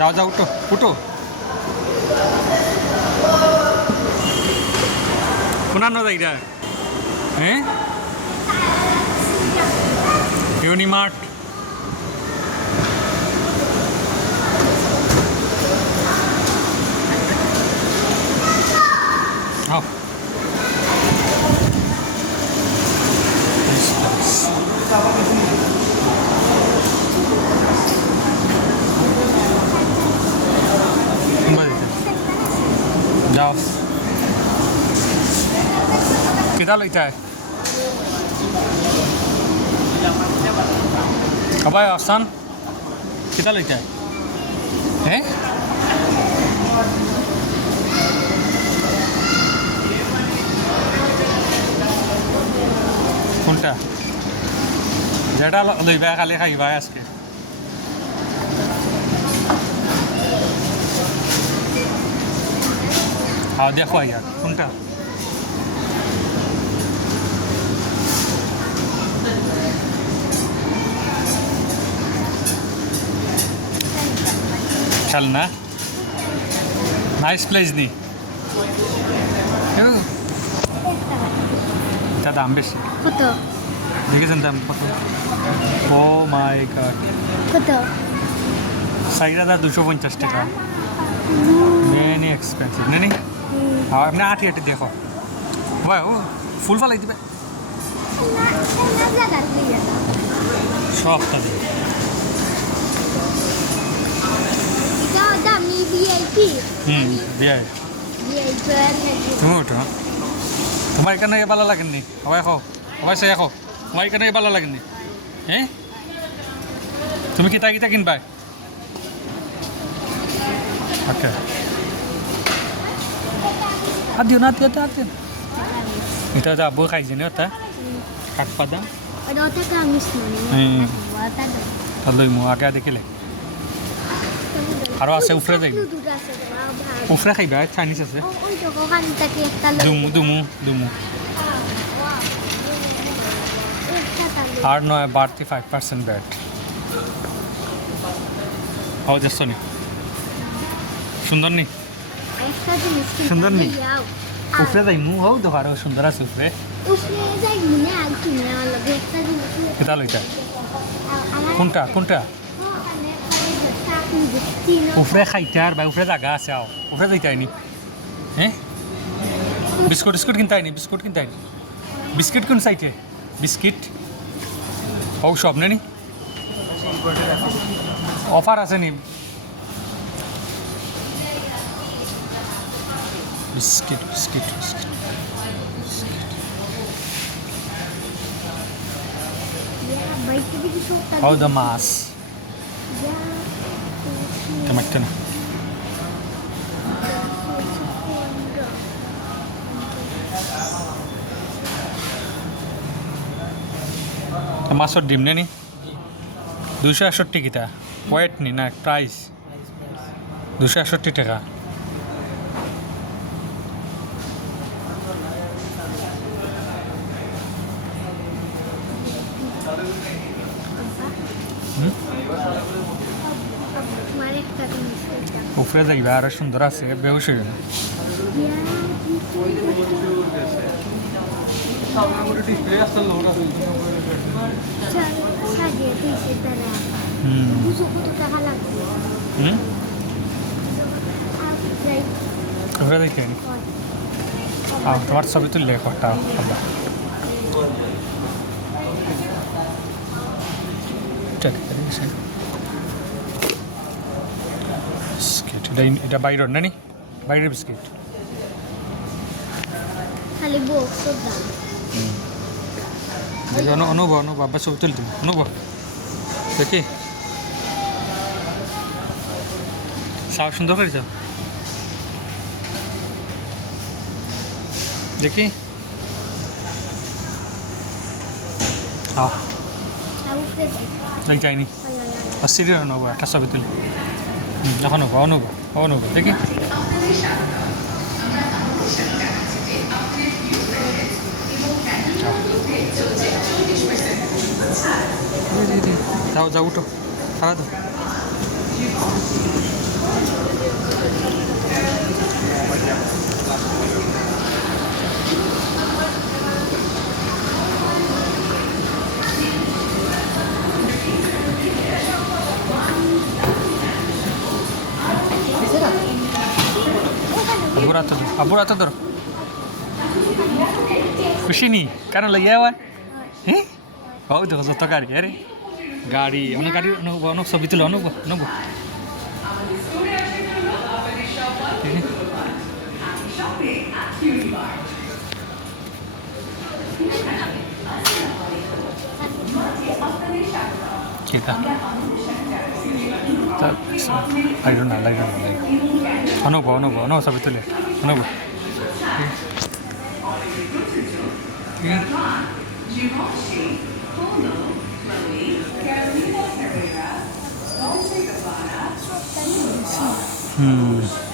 যাও যাও উঠো উঠো কোনার নদী এটা হ্যাঁ ইউনিমার্ট Oh. जाओ कितना लगता है अब आए आसान कितना लगता है हैं কোনটা যেটা লইবা খালি খাইবা আজকে খাওয়া দিয়া খোয়াই আর কোনটা চল না নাইস প্লেস নি এটা দাম বেশি কত দেখেছেন দাম কত ও মাই গড কত 4,250 টাকা ভেরি এক্সপেন্সিভ না নি আপনি আটি আটি দেখো ভাই ও ফুল ফালাই দিবে সব তাদের দামি ভিআইপি বিয়ায় ভিআইপি তুমি ওঠো তোমার এখানে এ ভালো লাগেননি সবাই খাও সবাই সে খাও তোমার এখানে এ ভালো লাগেননি হ্যাঁ তুমি কি তাকিতা কিনবা ওকে আর দিও না দিও আর দিও এটা তো আব্বু খাইছে না ওটা কাঠ পাদাম ada otak kamis Hmm. buatan তাহলে মু আগে দেখিলে আরও আছে উফরে যাই উফরে খাইবা চাইনিজ আছে ওই তো ওখান থেকে একটা দুমু দুমু দুমু আর নয় বাড়তি 5% ব্যাট হাও যাচ্ছ নি সুন্দর নি একটা জিনিস সুন্দর নি উফরে যাই মু হাও দেখো আরও সুন্দর আছে উফরে উফরে যাই মনে আর কিনে লাগে একটা জিনিস কেতা লইটা কোনটা কোনটা উফরে খাইতার বা উফরে জায়গা আছে আও উফরে যাইতাই নি হ্যাঁ বিস্কুট বিস্কুট কিনতাই নি বিস্কুট কিনতাই নি বিস্কিট কোন সাইটে বিস্কিট ও সব নি অফার আছে নি biscuit biscuit biscuit baik tapi di shop ও দ্য মাছ টমেটো না মাছের ডিম নি 268 কিতা ওয়েট নি না প্রাইস 268 টাকা kemarin kita tulis উপরে যাইবা আর সুন্দর আছে বেউস হয়ে গেল saja itu sebenarnya busuk untuk kakak lagi উপরে যাইতে নি তোমার ছবি তুললে কটা আব্বা ঠিক আছে বিস্কিট এটা বাইরের না নি বাইরের বিস্কিট kali box sudah অনুভব অনুভব আব্বা ছবি তুলতে অনুভব দেখি সাপ সুন্দর করেছ দেখি aku যাইনি অস্থির অনুভব একটা ছবি তুলি যখন অনুভব অনুভব দেখি যাও যাও উঠো খাওয়া দাও আব্বুর হাতে ধরো খুশি নি কেন লাগিয়ে আবার হ্যাঁ বাবু দেখো যত গাড়ি আরে গাড়ি অনেক গাড়ি অনেক ছবি তুলে অনেক অনেক kita I don't know like ano sabi tuloy ano ba Hmm.